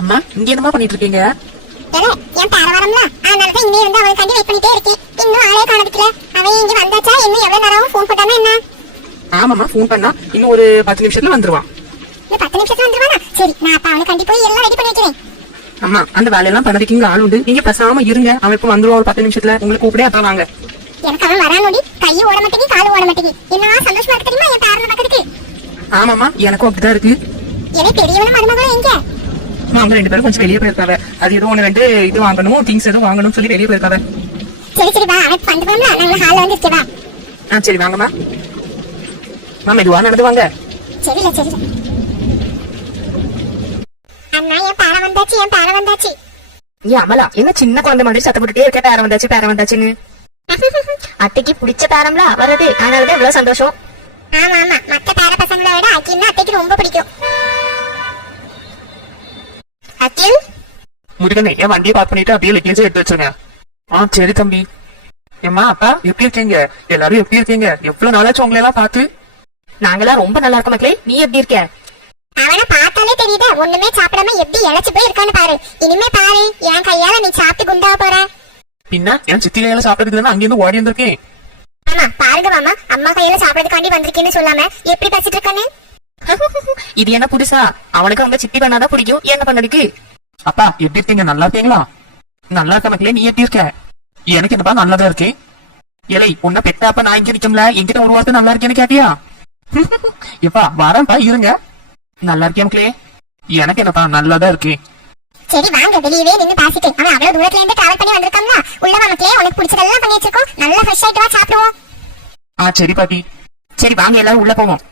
அம்மா இங்க என்னமா பண்ணிட்டு இருக்கீங்க? என் பேர வரம்ல, அதனாலதான் இங்கே இருந்து அவனுக்காண்டி வெயிட் பண்ணிட்டே இருக்கேன். இன்னும் ஆளே காணதுல. அவன் இங்க வந்தாச்சா? இன்னும் எவ்வளவு நேரம் போன் போட்டானா என்ன? ஆமாமா, போன் பண்ணா இன்னும் ஒரு 10 நிமிஷத்துல வந்துருவான். இன்னும் 10 நிமிஷத்துல வந்துருவானா? சரி, நான் அப்ப அவனுக்காண்டி போய் எல்லாம் ரெடி பண்ணி வைக்கிறேன். அம்மா அந்த வேலையெல்லாம் பண்ணதுக்கு ஆள் உண்டு, நீங்க பேசாம இருங்க. அவன் இப்ப வந்துருவான் ஒரு 10 நிமிஷத்துல. உங்களுக்கு கூப்பிடே அதான் வாங்க. எனக்கு அவன் வரானோடி, கையும் ஓட மாட்டேங்கி காலும் ஓட மாட்டேங்கி. என்ன சந்தோஷமா இருக்கு தெரியுமா என் பேரனை பார்க்கறதுக்கு? ஆமாமா, எனக்கும் அப்படிதான் இருக்கு. எனக்கு பெரியவன மருமகளும் எங்க? அவங்க 2 பேரும் கொஞ்சம் வெளியே போயிருக்காங்க. அது ஏதோ 1-2 இது வாங்கணும், திங்ஸ் எதுவும் வாங்கணும்னு சொல்லி வெளியே போயிருக்காங்க. சரி சரி, வா அவன் வந்துடுவோம்ல, நாங்க ஹால்ல வந்து இருக்கவா. சரி வாங்கம்மா. மெதுவா நடந்து வாங்க. சரில சரில. அண்ணா என் பேர வந்தாச்சு, என் பேர வந்தாச்சு. ஏன் அமலா, என்ன சின்ன குழந்தை மாதிரி சத்தப்பட்டுட்டே இருக்க? பேர வந்தாச்சு பேர வந்தாச்சுன்னு. அத்தைக்கு பிடிச்ச பேரம்ல வருது, அதனாலதான் இவ்வளவு சந்தோஷம். ஆமா ஆமா, மத்த பேர பசங்களை விட அக்கின்னா அத்தைக்கு ரொம்ப பிடிக்கும். அக்கில் முருகனே, என் வண்டியை பார்க் பண்ணிட்டு அப்படியே லக்கேஜ் எடுத்து வச்சுருங்க. சரி தம்பி. ஏம்மா அப்பா எப்படி இருக்கீங்க? எல்லாரும் எப்படி இருக்கீங்க? எவ்வளவு நாளாச்சும் உங்களை எல்லாம் பார்த்து. நாங்கெல்லாம் ரொம்ப நல்லா இருக்க மக்களே, நீ எப்படி இருக்க? அவனை பார்த்தாலே தெரியுதா, ஒண்ணுமே சாப்பிடாம எப்படி இழைச்சு போய் இருக்கான்னு பாரு. இனிமே பாரு, என் கையால நீ சாப்பிட்டு குண்டா போற. பின்ன என் சித்தி கையில சாப்பிட்டதுக்கு அங்கிருந்து ஓடி வந்திருக்கேன். ஆமா பாருங்க மாமா, அம்மா கையில சாப்பிடறதுக்காண்டி வந்திருக்கேன்னு சொல்லாம எப்படி பேசிட்டு இருக்கானு. இது என்ன புதுசா? அவனுக்கு அவங்க சித்தி பண்ணாதான் பிடிக்கும், என்ன பண்ணதுக்கு? அப்பா எப்படி இருக்கீங்க? நல்லா இருக்கீங்களா? நல்லா இருக்க மக்களே, நீ எப்படி இருக்க? எனக்கு என்னப்பா நல்லாதான் இருக்கேன். இலை உன்ன பெத்தாப்ப நான் இங்க இருக்கேன்ல, என்கிட்ட ஒரு வார்த்தை நல்லா இருக்கேன்னு கேட்டியா? எப்பா வரேன்ப்பா, இருங்க. நல்லா இருக்கேன் மக்களே. எனக்கு என்னப்பா நல்லாதான் இருக்கேன். சரி வாங்க, வெளியவே நின்னு பேசிட்டு. அவன் அவ்வளவு தூரத்துல இருந்து டிராவல் பண்ணி வந்திருக்கான்ல, உள்ள வா மக்களே, உனக்கு பிடிச்சதெல்லாம் பண்ணி வச்சிருக்கோம். நல்லா ஃப்ரெஷ் ஆயிட்டு வா, சாப்பிடுவோம். சரி பாட்டி. சரி வாங்க எல்லாரும் உள்ள போவோம்.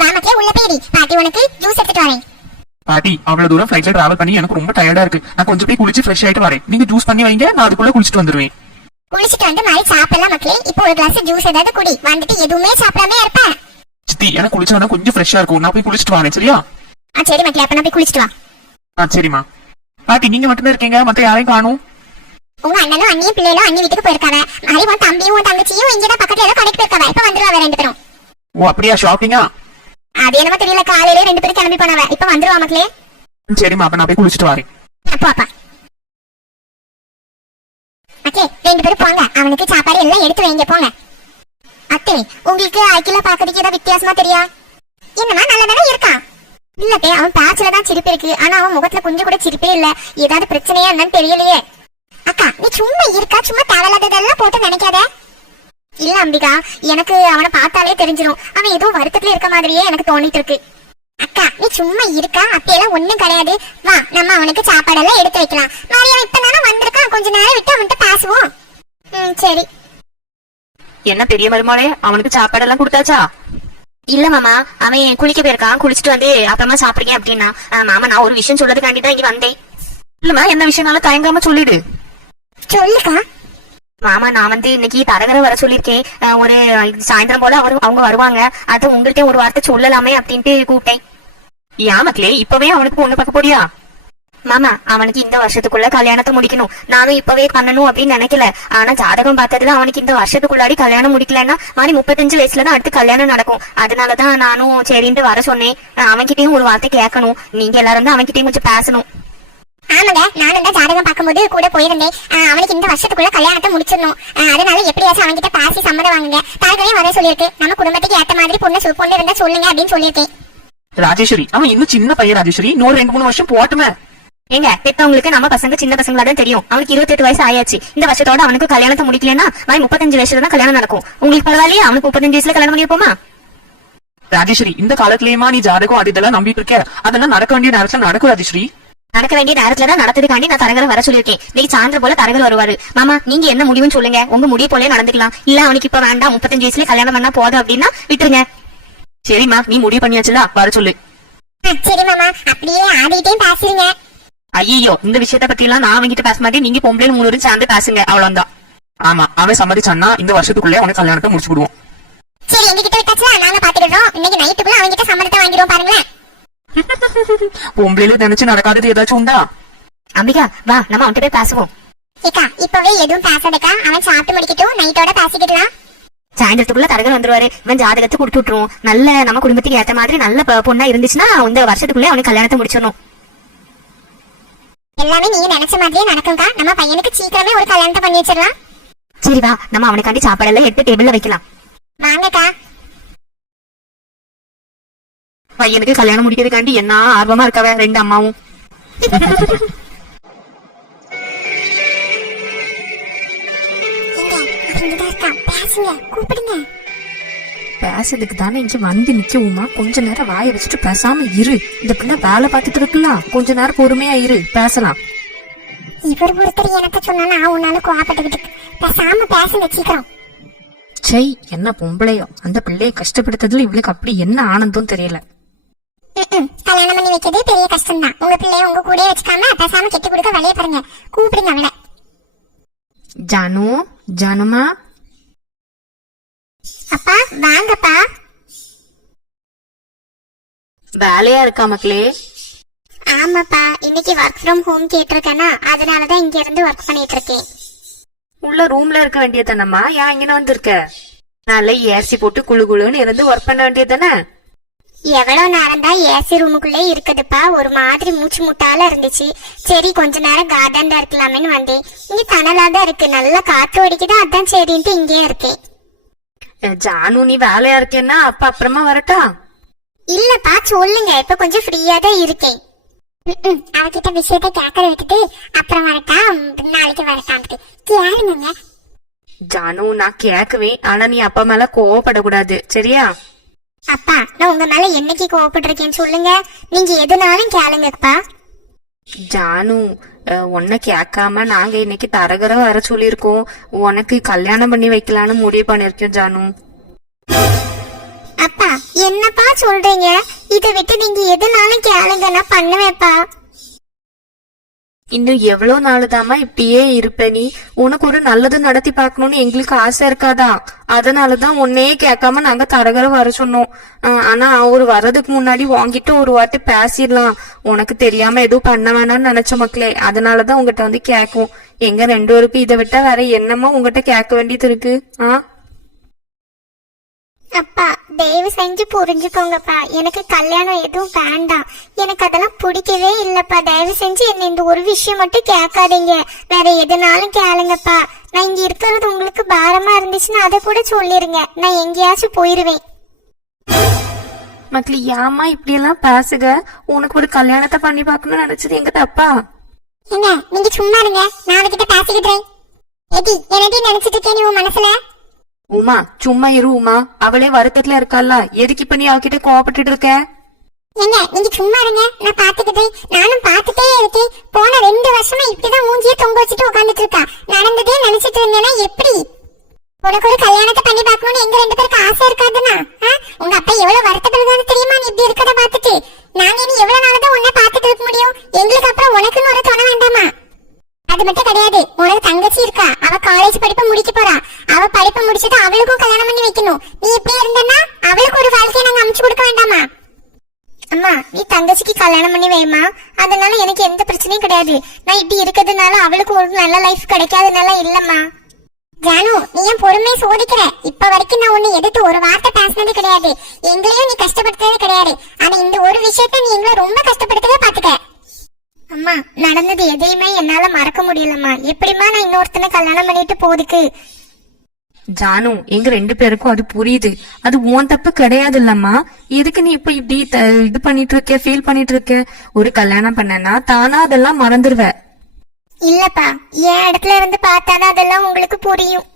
வா மக்களே, உள்ள போயிடி. பாட்டி உனக்கு ஜூஸ் எடுத்துட்டு வரேன். பாட்டி அவ்வளவு தூரம் ஃபிளைட்ல டிராவல் பண்ணி எனக்கு ரொம்ப டயர்டா இருக்கு. நான் கொஞ்சம் போய் குளிச்சு ஃப்ரெஷ் ஆயிட்டு வரேன். நீங்க ஜூஸ் பண்ணி வைங்க, நான் அதுக்குள்ள குளிச்சுட்டு வந்துருவேன். குளிச்சுட்டு வந்து மாதிரி சாப்பிடலாம் மக்களே. இப்போ ஒரு கிளாஸ் ஜூஸ் ஏதாவது குடி. வந்துட்டு எதுவுமே சாப்பிடாம இருப்ப. சித்தி எனக்கு குளிச்சா கொஞ்சம் ஃப்ரெஷ்ஷா இருக்கும். நான் போய் குளிச்சுட்டு வரேன், சரியா? சரி மக்களே, அப்ப நான் போய் குளிச்சுட்டு வா. சரிம்மா. பாட்டி நீங்க மட்டும்தான் இருக்கீங்க, மத்த யாரையும் காணும். உங்க அண்ணனும் அண்ணியும் பிள்ளைகளும் அண்ணி வீட்டுக்கு போயிருக்காங்க. மாதிரி உன் தம்பியும் உன் தங்கச்சியும் இங்கதான் பக்கத்துல ஏதோ கடைக்கு போயிருக்காங்க. இப்ப வந்துருவாங்க 2 பேரும். அப்படியா? ஷாப்பிங்கா? அது என்னமோ தெரியல, காலையிலே 2 பேரும் கிளம்பி போனவ. இப்ப வந்துருவா மக்களே. சரிம்மா, அப்ப நான் போய் குளிச்சுட்டு வரேன். அப்பா அப்பா அக்கே, 2 பேரும் போங்க. அவனுக்கு சாப்பாடு எல்லாம் எடுத்து வைங்க, போங்க. அத்தே, உங்களுக்கு அக்கில பாக்கிறதுக்கு ஏதாவது வித்தியாசமா தெரியா? என்னமா நல்லதானே இருக்கான்? இல்லப்பே, அவன் பேச்சுலதான் சிரிப்பு இருக்கு. ஆனா அவன் முகத்துல கொஞ்சம் கூட சிரிப்பே இல்ல. ஏதாவது பிரச்சனையா என்னன்னு தெரியலையே. அக்கா நீ சும்மா இருக்கா, சும்மா தேவையில்லாததெல்லாம் போட்டு நினைக்காத. இல்ல அம்பிகா, எனக்கு அவனை பார்த்தாலே தெரிஞ்சிடும். அவன் ஏதோ வருத்தத்துல இருக்க மாதிரியே எனக்கு தோணிட்டு இருக்கு. அக்கா நீ சும்மா இருக்கா, அப்படியெல்லாம் ஒண்ணும் கிடையாது. வா, நம்ம அவனுக்கு சாப்பாடெல்லாம் எடுத்து வைக்கலாம். மாரியா இப்ப தானே வந்திருக்கான், கொஞ்ச நேரம் விட்டு அவன்கிட்ட பேசுவோம். சரி. என்ன பெரிய மருமகளே, அவனுக்கு சாப்பாடு எல்லாம் கொடுத்தாச்சா? இல்ல மாமா, அவன் குளிக்க போயிருக்கான். குளிச்சுட்டு வந்து அப்புறமா சாப்பிடுங்க அப்படின்னா. மாமா நான் ஒரு விஷயம் சொல்றதுக்காண்டி தான் இங்க வந்தேன். இல்லம்மா, என்ன விஷயம்னாலும் தயங்காம சொல்லிடு. சொல்லுக்கா. மாமா நான் வந்து இன்னைக்கு தரகரை வர சொல்லிருக்கேன். ஒரு சாயந்தரம் போல அவங்க வருவாங்க. அது உங்கள்கிட்ட ஒரு வார்த்தை சொல்லலாமே அப்படின்ட்டு கூப்பிட்டேன். ஏன் மக்களே, இப்பவே அவனுக்கு பொண்ணு பார்க்க போறியா? மாமா அவனுக்கு இந்த வருஷத்துக்குள்ள கல்யாணத்தை முடிக்கணும். நானும் இப்பவே பண்ணணும் அப்படின்னு நினைக்கல. ஆனா ஜாதகம் பார்த்ததுல அவனுக்கு இந்த வருஷத்துக்குள்ளாடி கல்யாணம் முடிக்கலன்னா மாதிரி 35 வயசுலதான் அடுத்து கல்யாணம் நடக்கும். அதனாலதான் நானும் சரின்ட்டு வர சொன்னேன். அவன்கிட்டயும் ஒரு வார்த்தை கேட்கணும். நீங்க எல்லாரும் தான் அவன்கிட்டயும் கொஞ்சம் பேசணும். ஆமாங்க, நானும் தான் ஜாதகம் பார்க்கும்போது கூட போயிருந்தேன். அவனுக்கு இந்த வருஷத்துக்குள்ள கல்யாணத்தை முடிச்சிடணும். அதனால எப்படியாச்சும் அவன்கிட்ட பேசி சம்மதம் வாங்குங்க. தரகரையும் வர சொல்லியிருக்கு. நம்ம குடும்பத்துக்கு ஏத்த மாதிரி பொண்ணு இருந்தா சொல்லுங்க அப்படின்னு சொல்லியிருக்கேன். ராஜேஸ்வரி, அவன் இன்னும் சின்ன பையன் ராஜேஸ்வரி. இன்னொரு 2-3 வருஷம் போட்டுமே. எங்க பெத்தவங்களுக்கு நம்ம பசங்க சின்ன பசங்களா தான் தெரியும். அவனுக்கு 28 வயசு ஆயாச்சு. இந்த வருஷத்தோட அவனுக்கு கல்யாணத்தை முடிக்கலன்னா 35 வயசுல தான் கல்யாணம் நடக்கும். உங்களுக்கு பரவாயில்லையா? அவனுக்கு 35 வயசுல கல்யாணம் பண்ணிருப்போமா? ராஜேஸ்வரி, இந்த காலத்திலேயுமா நீ ஜாதகம் அது இதெல்லாம் நம்பிட்டு இருக்க? அதெல்லாம் நடக்க வேண்டிய நேரத்துல நடக்கும் ராஜேஸ்வரி. நடக்க வேண்டிய நேரத்துல தான் நடத்ததுக்காண்டி நான் தரகரை வர சொல்லியிருக்கேன். இன்னைக்கு சாயந்தரம் போல தரகர் வருவாரு. மாமா நீங்க என்ன முடிவுன்னு சொல்லுங்க. உங்க முடிவு போலே நடந்துக்கலாம். இல்ல அவனுக்கு இப்ப வேண்டாம், 35 வயசுல கல்யாணம் பண்ணா போதும் அப்படின்னா விட்டுருங்க. சரிம்மா, நீ முடிவு பண்ணியாச்சுல, வர சொல்லு. சரி மாமா, அப்படியே ஆடிட்டே பேசுறீங்க. ஐயோ, இந்த விஷயத்த பத்தி எல்லாம் நான் அவங்கிட்ட பேச மாட்டேன். நீங்க பொம்பளை 3 பேரும் சேர்ந்து பேசுங்க, அவ்வளவுதான். ஆமா, அவன் சம்மதிச்சான்னா இந்த வருஷத்துக்குள்ளே அவனுக்கு கல்யாணத்தை முடிச்சு விடுவோம். சரி, எங்ககிட்ட விட்டாச்சுல, நாங்க பாத்துக்கிறோம். இன்னைக்கு நைட்டுக்குள்ள அவங்கிட்ட சம்மதத்தை வாங்கிடுவோம் பாருங்களேன். பொம்பளையில நினைச்சு நடக்காதது ஏதாச்சும் உண்டா? அம்பிகா வா, நம்ம அவன்கிட்ட போய் பேசுவோம். ஏக்கா இப்பவே எதுவும் பேசாதக்கா. அவன் சாப்பிட்டு முடிக்கட்டும், நைட்டோட பேசிக்கிடலாம். சாயந்தரத்துக்குள்ள தரகர் வந்துருவாரு. இவன் ஜாதகத்தை கொடுத்து விட்டுருவோம். நல்ல நம்ம குடும்பத்துக்கு ஏத்த மாதிரி நல்ல பொண்ணா இருந்துச்சுன்னா இந்த வருஷத்துக்குள்ளே அவனுக்கு கல்யாணத்தை முடிச்சிடணும். எல்லாமே நீங்க நினைச்ச மாதிரியே நடக்கும்க்கா. நம்ம பையனுக்கு சீக்கிரமே ஒரு கல்யாணத்தை பண்ணி வச்சிடலாம். சரி வா, நம்ம அவனுக்காண்டி சாப்பாடெல்லாம் எடுத்து டேபிள்ல வைக்கலாம். வாங்கக்கா. பையனுக்கு கல்யாணம் முடிக்கிறதுக்காண்டி என்ன ஆர்வமா இருக்கவ ரெண்டு அம்மாவும். கூப்பிடுங்க. பேசுறதுக்கு தானே இங்க வந்து நிக்கவுமா, கொஞ்ச நேரம் வாயை வச்சுட்டு பேசாம இரு. இந்த பிள்ளை வேலை பார்த்துட்டு இருக்கலாம், கொஞ்ச நேரம் பொறுமையா இரு, பேசலாம். இவர் ஒருத்தர் எனக்கு சொன்னா நான் உன்னால கோவப்பட்டுக்கிட்டு பேசாம பேசுங்க சீக்கிரம். சை, என்ன பொம்பளையோ, அந்த பிள்ளைய கஷ்டப்படுத்ததுல இவளுக்கு அப்படி என்ன ஆனந்தம் தெரியல. கல்யாணம் பண்ணி வைக்கிறது பெரிய கஷ்டம் தான். உங்க பிள்ளைய உங்க கூட வச்சுக்காம பேசாம கெட்டி கொடுக்க வழிய பாருங்க. கூப்பிடுங்க அவளை. ஜானு, ஜானுமா. அப்பா வாங்கப்பா. வேலையா இருக்கா மக்களே? ஆமாப்பா, இன்னைக்கு ஒர்க் ஃப்ரம் ஹோம் கேட்டிருக்கேனா, அதனாலதான் இங்க இருந்து ஒர்க் பண்ணிட்டு இருக்கேன். உள்ள ரூம்ல இருக்க வேண்டியதானம்மா, ஏன் இங்க வந்திருக்க? நல்ல ஏசி போட்டு குளு குளுன்னு இருந்து ஒர்க் பண்ண வேண்டியதானே? எவ்வளவு நேரம் தான் ஏசி ரூமுக்குள்ளே இருக்குதுப்பா, ஒரு மாதிரி மூச்சு முட்டால இருந்துச்சு. சரி கொஞ்ச நேரம் கார்டன்ல இருக்கலாமேன்னு வந்தேன். இங்க தணலாதான் இருக்கு, நல்லா காற்று அடிக்குது, அதான் சரின்ட்டு இங்கே இருக்கேன். ஜானு, நீ வேலையா இருக்கேன்னா அப்ப அப்புறமா வரட்டா? இல்லப்பா சொல்லுங்க, இப்ப கொஞ்சம் ஃப்ரீயா தான் இருக்கேன். அவகிட்ட விஷயத்த கேட்கற விட்டுட்டு அப்புறம் வரட்டா, நாளைக்கு வரட்டான்ட்டு கேளுங்க. ஜானு, நான் கேக்குவேன், ஆனா நீ அப்பா மேல கோவப்படக்கூடாது, சரியா? அப்பா, நான் உங்க மேல என்னைக்கு கோவப்பட்டிருக்கேன்னு சொல்லுங்க. நீங்க எதுனாலும் கேளுங்கப்பா. ஜானு, உன்னை கேட்காம நாங்க இன்னைக்கு தரகரை வர சொல்லிருக்கோம். உனக்கு கல்யாணம் பண்ணி வைக்கலான்னு முடிவு பண்ணிருக்கோம் ஜானு. அப்பா என்னப்பா சொல்றீங்க? இதை விட்டு நீங்க எதுனாலும் கேளுங்க, நான் பண்ணுவேப்பா. இன்னும் எவ்வளவு நாளுதாமா இப்படியே இருப்ப நீ? உனக்கு ஒரு நல்லது நடத்தி பாக்கணும்னு எங்களுக்கு ஆசை இருக்காதா? அதனாலதான் உன்னையே கேட்காம நாங்க தரகரை வர சொன்னோம். ஆனா அவரு வர்றதுக்கு முன்னாடி வாங்கிட்டு ஒரு வாட்டி பேசிடலாம், உனக்கு தெரியாம எதுவும் பண்ண வேணாம்னு நினைச்ச மக்களே. அதனாலதான் உங்ககிட்ட வந்து கேட்கும். எங்க ரெண்டு பேருக்கும் இதை விட்டா வேற என்னமா உங்ககிட்ட கேட்க வேண்டியது இருக்கு? அப்பா தயவு செஞ்சு புரிஞ்சுக்கோங்கப்பா, எனக்கு கல்யாணம் எதுவும் வேண்டாம். எனக்கு அதெல்லாம் பிடிக்கவே இல்லப்பா. தயவு செஞ்சு என்ன இந்த ஒரு விஷயம் மட்டும் கேட்காதீங்க, வேற எதுனாலும் கேளுங்கப்பா. நான் இங்க இருக்கிறது உங்களுக்கு பாரமா இருந்துச்சுன்னா அதை கூட சொல்லிருங்க, நான் எங்கேயாச்சும் போயிருவேன். மக்களே, ஏமா இப்படி எல்லாம் பேசுக? உனக்கு ஒரு கல்யாணத்தை பண்ணி பாக்கணும்னு நினைச்சது எங்க தப்பா? ஏங்க நீங்க சும்மா இருங்க, நான் அவகிட்ட பேசிக்கிட்டேன். எடி என்னடி நினைச்சிட்டு இருக்கே நீ உன் மனசுல? உமா சும்மா இரு உமா, அவளே வருத்தத்துல இருக்கால, எதுக்கு இப்ப நீ அவகிட்ட கோவப்பட்டு இருக்க? ஏங்க நீங்க சும்மா இருங்க, நான் பாத்துக்கிட்டேன். நானும் பாத்துட்டே இருக்கேன். போன 2 வருஷமா இப்படிதான் மூஞ்சியே தொங்க வச்சுட்டு உட்காந்துட்டு இருக்கா. நடந்ததே நினைச்சிட்டு இருந்தேன்னா எப்படி? உனக்கு ஒரு கல்யாணத்தை பண்ணி பாக்கணும்னு எங்க 2 பேருக்கு ஆசை இருக்காதுன்னா உங்க அப்பா எவ்வளவு வருத்தப்படுதான்னு தெரியுமா நீ இப்படி இருக்கத பாத்துட்டு? நாங்க இனி எவ்வளவு நாள்தான் உன்னை பாத்துட்டு இருக்க முடியும்? எங்களுக்கு அப்புறம் உனக்குன்னு ஒரு துணை வேண்டாமா? அது மட்டும் கிடையாது, உனக்கு தங்கச்சி இருக்கா, அவ காலேஜ் படிப்பை முடிக்க போறா. அவ படிப்பை முடிச்சுட்டு அவளுக்கும் கல்யாணம் பண்ணி வைக்கணும். நீ இப்படி இருந்தன்னா அவளுக்கு ஒரு வாழ்க்கையை நாங்க அமைச்சு கொடுக்க வேண்டாமா? அம்மா நீ தங்கச்சிக்கு கல்யாணம் பண்ணி வைமா, அதனால எனக்கு எந்த பிரச்சனையும் கிடையாது. நான் இப்படி இருக்கிறதுனால அவளுக்கு ஒரு நல்ல லைஃப் கிடைக்காதனால இல்லம்மா. ஜானு நீ ஏன் பொறுமையை சோதிக்கிற? இப்ப வரைக்கும் நான் உன்னை எதிர்த்து ஒரு வார்த்தை பேசினது கிடையாது, எங்களையும் நீ கஷ்டப்படுத்தது கிடையாது. ஆனா இந்த ஒரு விஷயத்த நீ எங்களை ரொம்ப கஷ்டப்படுத்தவே பாத்துக்க. அம்மா நடந்தது எதையுமே என்னால மறக்க முடியலம்மா. எப்படிமா நான் இன்னொருத்தனை கல்யாணம் பண்ணிட்டு போதுக்கு? ஜானு, எங்க 2 பேருக்கும் அது புரியுது, அது உன் தப்பு கிடையாது இல்லம்மா. எதுக்கு நீ இப்ப இப்படி இது பண்ணிட்டு இருக்க, ஃபீல் பண்ணிட்டு இருக்க? ஒரு கல்யாணம் பண்ணனா தானா அதெல்லாம் மறந்துடுவ. இல்லப்பா, என் இடத்துல இருந்து பார்த்தாதான் அதெல்லாம் உங்களுக்கு புரியும்.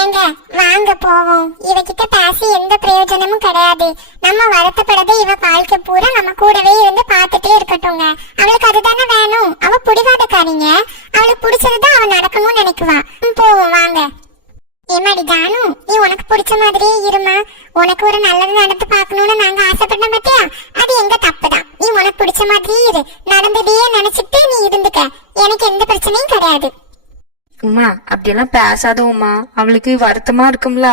ஏங்க வாங்க போவோம், இவகிட்ட பேசி எந்த பிரயோஜனமும் கிடையாது. நம்ம வருத்தப்படதே இவ வாழ்க்கை பூரா நம்ம கூடவே இருந்து பார்த்துட்டே இருக்கட்டும்ங்க. அவளுக்கு அதுதானே வேணும். அவ புடிவாதக்காரிங்க, அவளுக்கு பிடிச்சதுதான் அவ நடக்கணும்னு நினைக்குவா. போவோம் வாங்க. ஏமாடி ஜானு, நீ உனக்கு பிடிச்ச மாதிரியே இருமா. உனக்கு ஒரு நல்லது நடந்து பாக்கணும்னு நாங்க ஆசைப்பட்ட பத்தியா, அது எங்க தப்புதான். நீ உனக்கு பிடிச்ச மாதிரியே இரு, நடந்ததையே நினைச்சிட்டு நீ இருந்துக்க, எனக்கு எந்த பிரச்சனையும் கிடையாது. உமா அப்படியெல்லாம் பேசாத உமா, அவளுக்கு வருத்தமா இருக்கும்ல.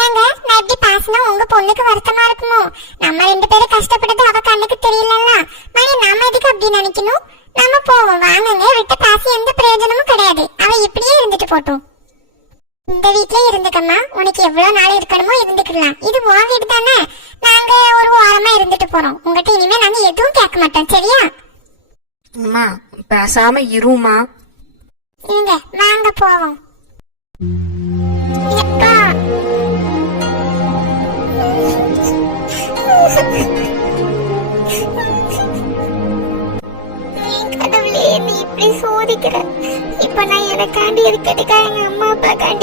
ஏங்க நான் எப்படி பேசினா உங்க பொண்ணுக்கு வருத்தமா இருக்குமோ? நம்ம 2 பேரும் கஷ்டப்பட்டது அவ கண்ணுக்கு தெரியலல்ல. மணி நாம எதுக்கு அப்படி நினைக்கணும்? நம்ம போவோம் வாங்குங்க, விட்டு பேசி எந்த பிரயோஜனமும் கிடையாது. அவ இப்படியே இருந்துட்டு போட்டும். இந்த வீட்ல இருந்துக்கம்மா, உனக்கு எவ்வளவு நாள் இருக்கணுமோ இருந்துக்கலாம். இது உன் வீடு தானே, நாங்க ஒரு வாரமா இருந்துட்டு போறோம். உங்ககிட்ட இனிமே நாங்க எதுவும் கேட்க மாட்டோம், சரியா? அம்மா பேசாம இருமா. இங்க வாங்க போவோம். எப்பா கடவுளே, நீ இப்படி சோதிக்கிற. இப்ப நான் எனக்காண்டி இருக்கிறதுக்கா எங்க அம்மா அப்பா காண்டி